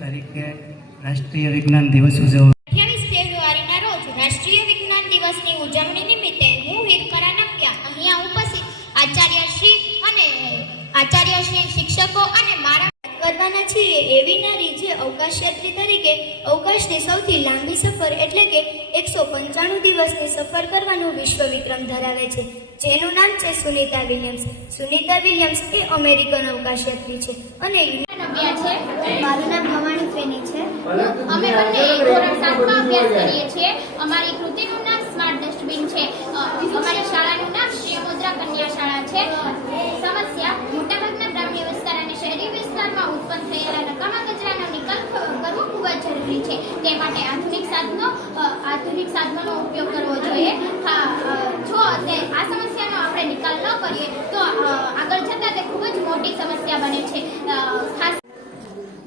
તારીખે રાષ્ટ્રીય વિજ્ઞાન દિવસ ઉજવવા 28 ફેબ્રુઆરીના રોજ રાષ્ટ્રીય વિજ્ઞાન દિવસની ઉજવણી નિમિત્તે હું હિરકરા નકિયા અહીંયા ઉપસ્થિત આચાર્યશ્રી શિક્ષકો અને મારા કરવાના છીએ એવી નારી જે અવકાશયાત્રી તરીકે અવકાશની સૌથી લાંબી સફર એટલે કે 195 દિવસની સફર કરવાનો વિશ્વ વિક્રમ ધરાવે છે, જેનું નામ છે સુનીતા વિલિયમ્સ. સુનીતા વિલિયમ્સ એ અમેરિકન અવકાશયાત્રી છે અને મારું નામ ભવાણી ફેની છે. અમે બંને ધોરણ 7માં અભ્યાસ કરીએ છીએ. અમારી કૃતિનું નામ સ્માર્ટ ડસ્ટબિન છે. અમારી શાળાનું નામ શ્રી મુદ્રા કન્યા શાળા છે. સમસ્યા મોટાભાગના ગ્રામ્ય વિસ્તાર અને શહેરી વિસ્તારમાં ઉત્પન્ન થયેલા નકામા કચરાનો નિકાલ કરવો ખૂબ જ જરૂરી છે. તે માટે આધુનિક સાધનોનો ઉપયોગ કરવો જોઈએ. જો આ સમસ્યાનો આપણે નિકાલ ન કરીએ તો આગળ જતાં તે ખૂબ જ મોટી સમસ્યા બને છે. ખાસ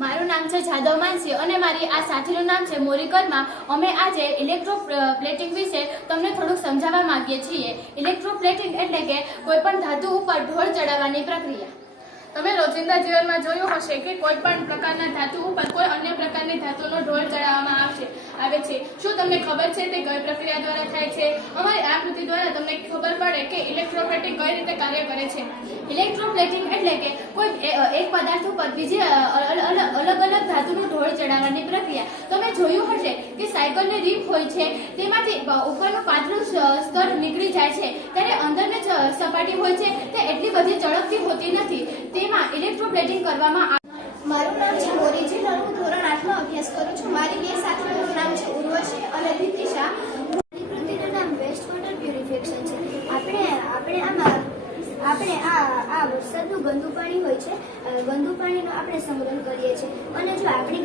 મારું નામ છે જાદવ માનસી અને મારી આ સાથીનું નામ છે મોરી કર્મા. અમે આજે ઇલેક્ટ્રોપ્લેટિંગ વિશે તમને થોડુંક સમજાવવા માંગીએ છીએ. ઇલેક્ટ્રોપ્લેટિંગ એટલે કે કોઈ પણ ધાતુ ઉપર ઢોળ ચડાવવાની પ્રક્રિયા. તમે રોજિંદા જીવનમાં જોયું હશે કે કોઈ પણ પ્રકારના ધાતુ ઉપર કોઈ અન્ય પ્રકારની ધાતુનો ઢોળ ચડાવવામાં આવે છે. શું તમને ખબર છે તે કઈ પ્રક્રિયા દ્વારા થાય છે? અમારી આ કૃતિ દ્વારા તમને ખબર પડે કે ઇલેક્ટ્રોપ્લેટિંગ કઈ રીતે કાર્ય કરે છે. ઇલેક્ટ્રોપ્લેટિંગ એટલે કે કોઈ એક પદાર્થ ઉપર બીજી અલગ અલગ ધાતુનો ઢોળ ચડાવવાની પ્રક્રિયા. તમે જોયું હશે કે સાયકલની રીમ હોય છે, તેમાંથી ઉપરનું પાતળું સ્તર નીકળી જાય છે, ત્યારે અંદરની સપાટી હોય છે તે એટલી બધી ઝડપથી હોતી નથી. તેમાં ઇલેક્ટ્રોપ્લેટિંગ કરવામાં આવે. મારું નામ છે મોરીજી. હું ધોરણ 8માં અભ્યાસ કરું છું. મારી બે સાથીઓનું નામ છે ઉર્વશી અને દિતિશા. મારી કૃતિનું નામ વેસ્ટ વોટર પ્યુરિફિકેશન છે. આપણે આ વરસાદનું ગંદુ પાણી હોય છે, ગંદુ પાણીનો આપણે સંગ્રહ કરીએ છીએ અને જો આપણી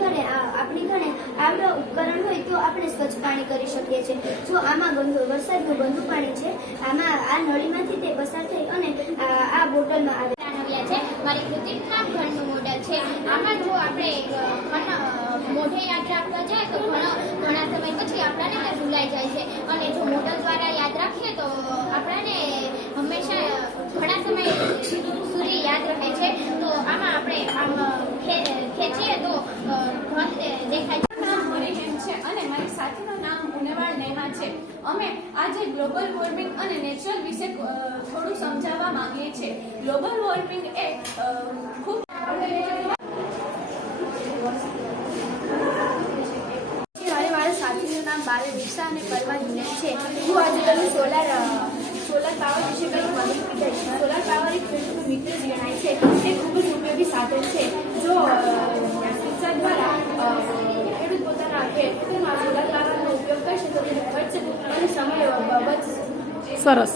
ઘરે આવડું ઉપકરણ હોય તો આપણે સ્વચ્છ પાણી કરી શકીએ છીએ. જો આમાં વરસાદનું ગંદુ પાણી છે, આમાં આ નળીમાંથી તે પસાર થઈ અને આ બોટલમાં આવે છે. મારી કૃતિનું નામ ઘરનું મોડેલ છે. આમાં જો આપણે મોઢે યાદ રાખવા જાય તો ઘણા સમય પછી આપણને તે ભૂલાઈ જાય છે અને જો મોડેલ દ્વારા યાદ રાખીએ તો આપણને હંમેશા ઘણા સમય સુધી યાદ રહે છે. તો આમાં આપણે આમ ખેંચીએ તો દેખાય છે. અને મારી સાથીનું નામ ઉનેવાળ નેહા છે. અમે આજે ગ્લોબલ વોર્મિંગ અને નેચરલ વિશે થોડું સમજાવવા માંગીએ છીએ. ગ્લોબલ વોર્મિંગ એ ખૂબ મારા સાથીનું નામ બાવે વિશા અને પરવા યુનિટ છે. હું આજે તમને સોલાર પાવર વિશે કંઈક માહિતી કહીશ. સોલાર પાવર એક ખેડૂતનું મિત્ર જ ગણાય છે. તે ખૂબ જ ઉપયોગી સાધન છે. જો સિંચાઈ દ્વારા ખેડૂત પોતાના ખેતરમાં સોલાર પાવરનો ઉપયોગ કરશે તો તેનો ખર્ચ અને સમય બચશે. સરસ.